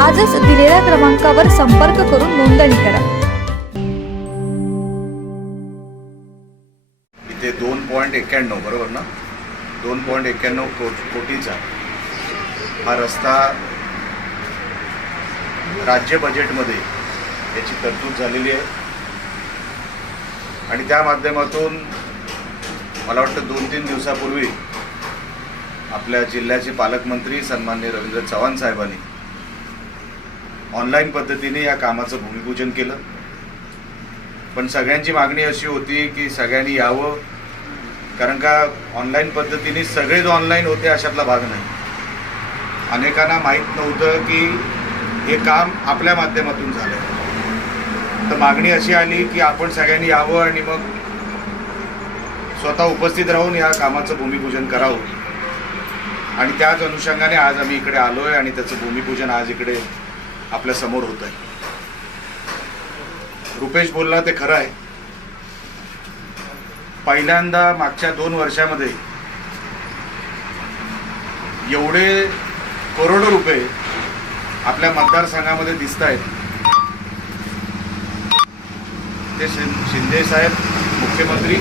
आजच दिलेल्या क्रमांकावर संपर्क करून नोंदणी करा. इथे दोन पॉईंट एक्क्याण्णव बरोबर ना? दोन पॉईंट एक्क्याण्णव कोटीचा हा रस्ता राज्य बजेटमध्ये याची तरतूद झालेली आहे. आणि त्या माध्यमातून मला वाटतं दोन तीन दिवसापूर्वी आपल्या जिल्ह्याचे पालकमंत्री सन्मान्य रवींद्र चव्हाण साहेबांनी ऑनलाईन पद्धतीने या कामाचं भूमिपूजन केलं. पण सगळ्यांची मागणी अशी होती की सगळ्यांनी यावं कारण का ऑनलाईन पद्धतीने सगळेच ऑनलाईन होते अशातला भाग नाही. अनेकांना माहीत नव्हतं की हे काम आपल्या माध्यमातून झालं तर मागणी अशी आली की आपण सगळ्यांनी यावं आणि मग स्वतः उपस्थित राहून या कामाचं भूमिपूजन करावं. आणि त्याच अनुषंगाने आज आम्ही इकडे आलो आहे आणि त्याचं भूमिपूजन आज इकडे आपल्यासमोर होत आहे. रुपेश बोलला ते खरं आहे. पहिल्यांदा मागच्या दोन वर्षामध्ये एवढे करोडो रुपये आपल्या मतदारसंघामध्ये दिसत आहेत. ते शिंदे साहेब मुख्यमंत्री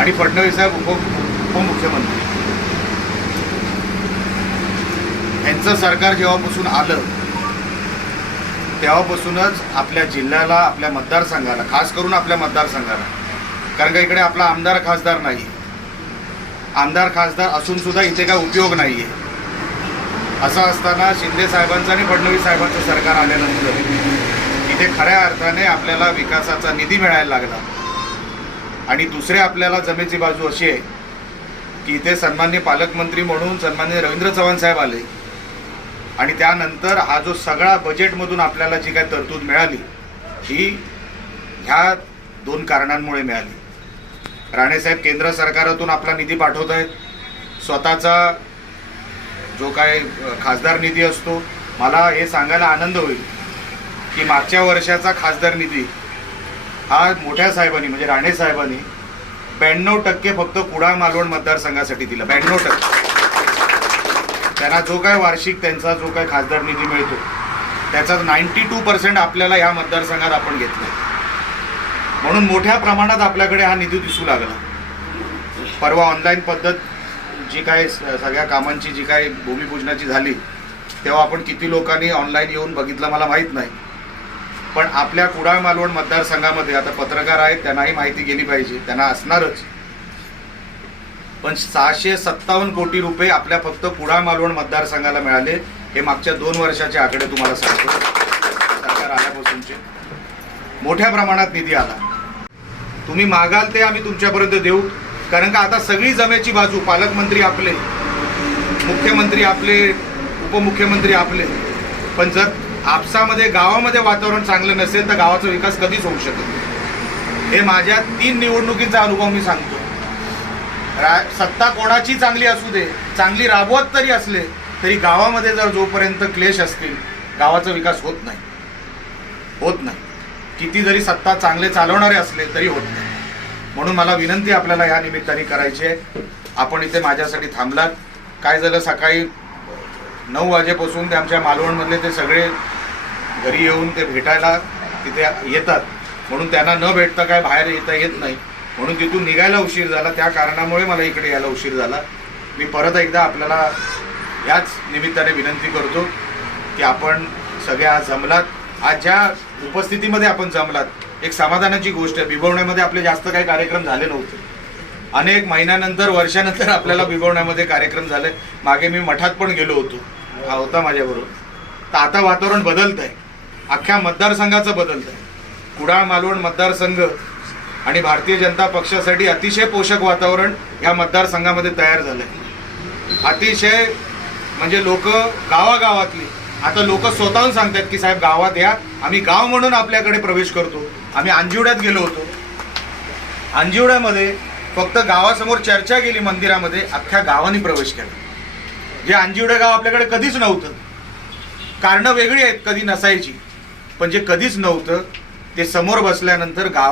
आणि फडणवीस साहेब उप उपमुख्यमंत्री. यांचं सरकार जेव्हापासून आलं तेव्हापासूनच आपल्या जिल्ह्याला आपल्या मतदारसंघाला खास करून आपल्या मतदारसंघाला कारण का इकडे आपला आमदार खासदार नाही. आमदार खासदार असून सुद्धा इथे काय उपयोग नाही आहे असं असताना शिंदे साहेबांचं आणि फडणवीस साहेबांचं सरकार आल्यानंतर इथे खऱ्या अर्थाने आपल्याला विकासाचा निधी मिळायला लागला. आणि दुसरे आपल्याला जमेची बाजू अशी आहे की इथे सन्मान्य पालकमंत्री म्हणून सन्मान्य रवींद्र चव्हाण साहेब आले. आणि त्यानंतर हा जो सगळा बजेटमधून आपल्याला जी काय तरतूद मिळाली ही ह्या दोन कारणांमुळे मिळाली. राणेसाहेब केंद्र सरकारातून आपला निधी पाठवत आहेत स्वतःचा जो काय खासदार निधी असतो मला हे सांगायला आनंद होईल की मागच्या वर्षाचा खासदार निधी हा मोठ्या साहेबांनी म्हणजे राणे साहेबांनी ब्याण्णव टक्के फक्त कुडाळ मालवण मतदारसंघासाठी दिला. ब्याण्णव टक्के. त्यांना जो काय वार्षिक त्यांचा जो काय खासदार निधी मिळतो त्याचा नाईन्टी टू पर्सेंट आपल्याला ह्या मतदारसंघात आपण घेतला म्हणून मोठ्या प्रमाणात आपल्याकडे हा निधी दिसू लागला. परवा ऑनलाईन पद्धत जी काय सगळ्या कामांची जी काय भूमिपूजनाची झाली तेव्हा आपण किती लोकांनी ऑनलाईन येऊन बघितलं मला माहीत नाही. पण आपल्या कुडाळ मालवण मतदारसंघामध्ये आता पत्रकार आहेत त्यांनाही माहिती गेली पाहिजे त्यांना असणारच. पण सहाशे सत्तावन्न कोटी रुपये आपल्या फक्त कुडाळ मालवण मतदारसंघाला मिळाले. हे मागच्या दोन वर्षाचे आकडे तुम्हाला सांगतो. सरकार आल्यापासूनचे. मोठ्या प्रमाणात निधी आला. तुम्ही मागाल ते आम्ही तुमच्यापर्यंत देऊ. कारण का आता सगळी जमेची बाजू पालकमंत्री आपले मुख्यमंत्री आपले उपमुख्यमंत्री आपले. पण जर आपसामध्ये गावामध्ये वातावरण चांगलं नसेल तर गावाचा विकास कधीच होऊ शकत नाही. हे माझ्या तीन निवडणुकीचा अनुभव मी सांगतो. सत्ता कोणाची चांगली असू दे चांगली राबवत तरी असले तरी गावामध्ये जर जोपर्यंत क्लेश असतील गावाचा विकास होत नाही. होत नाही. किती जरी सत्ता चांगले चालवणारे असले तरी होत नाही. म्हणून मला विनंती आपल्याला या निमित्ताने करायची आहे. आपण इथे माझ्यासाठी थांबलात. काय झालं सकाळी नऊ वाजेपासून ते आमच्या मालवणमधले ते सगळे घरी येऊन ते भेटायला तिथे येतात. म्हणून त्यांना न भेटता काय बाहेर येता येत नाही. म्हणून तिथून निघायला उशीर झाला. त्या कारणामुळे मला इकडे यायला उशीर झाला. मी परत एकदा आपल्याला याच निमित्ताने विनंती करतो की आपण सगळ्या जमलात आज ज्या उपस्थितीमध्ये आपण जमलात एक समाधानाची गोष्ट आहे. बिभवण्यामध्ये आपले जास्त काही कार्यक्रम झाले नव्हते. अनेक महिन्यानंतर वर्षानंतर आपल्याला बिबवण्यामध्ये कार्यक्रम झाले. मागे मी मठात पण गेलो होतो. हा होता माझ्याबरोबर. तर आता वातावरण बदलत आहे अख्ख्या मतदारसंघाचं बदलत आहे कुडाळ मालवण मतदारसंघ आणि भारतीय जनता पक्षासाठी अतिशय पोषक वातावरण या मतदारसंघामध्ये तयार झालं आहे अतिशय म्हणजे लोक गावागावातली आता लोक स्वतःहून सांगतात की साहेब गावात या आम्ही गाव म्हणून आपल्याकडे प्रवेश करतो आम्ही अंजिवड्यात गेलो होतो. अंजिवड्यामध्ये फक्त गावासमोर चर्चा केली मंदिरामध्ये अख्ख्या गावाने प्रवेश केला. जे अंजिवडे गाव आपल्याकडे कधीच नव्हतं. कारणं वेगळी आहेत कधी नसायची. पण जे कधीच नव्हतं ते समोर बसल्यानंतर गाव